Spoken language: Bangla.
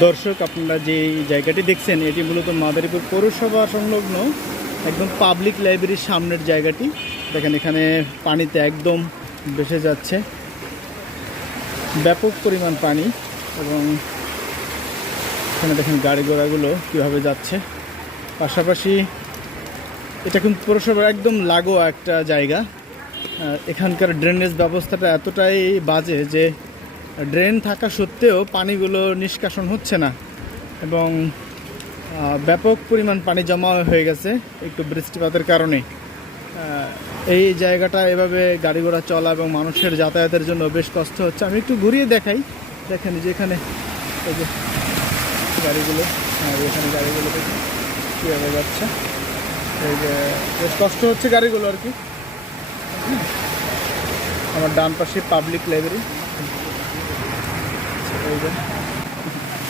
দর্শক, আপনারা যে জায়গাটি দেখছেন এটি মূলত মাদারীপুর পৌরসভা সংলগ্ন একদম পাবলিক লাইব্রেরির সামনের জায়গাটি। দেখেন এখানে পানিতে একদম ভেসে যাচ্ছে, ব্যাপক পরিমাণ পানি। এবং এখানে দেখেন গাড়ি ঘোড়াগুলো কীভাবে যাচ্ছে। পাশাপাশি এটা কিন্তু পৌরসভার একদম লাগোয়া একটা জায়গা। এখানকার ড্রেনেজ ব্যবস্থাটা এতটাই বাজে যে ড্রেন থাকা সত্ত্বেও পানিগুলো নিষ্কাশন হচ্ছে না এবং ব্যাপক পরিমাণ পানি জমা হয়ে গেছে একটু বৃষ্টিপাতের কারণে। এই জায়গাটা এভাবে গাড়ি ঘোড়া চলা এবং মানুষের যাতায়াতের জন্য বেশ কষ্ট হচ্ছে। আমি একটু ঘুরিয়ে দেখাই। দেখেন যে এখানে এই যে গাড়িগুলো, এখানে গাড়িগুলো দেখুন কীভাবে যাচ্ছে। এই যে বেশ কষ্ট হচ্ছে গাড়িগুলো আর কি। আমার ডান পাশে পাবলিক লাইব্রেরি। এই যে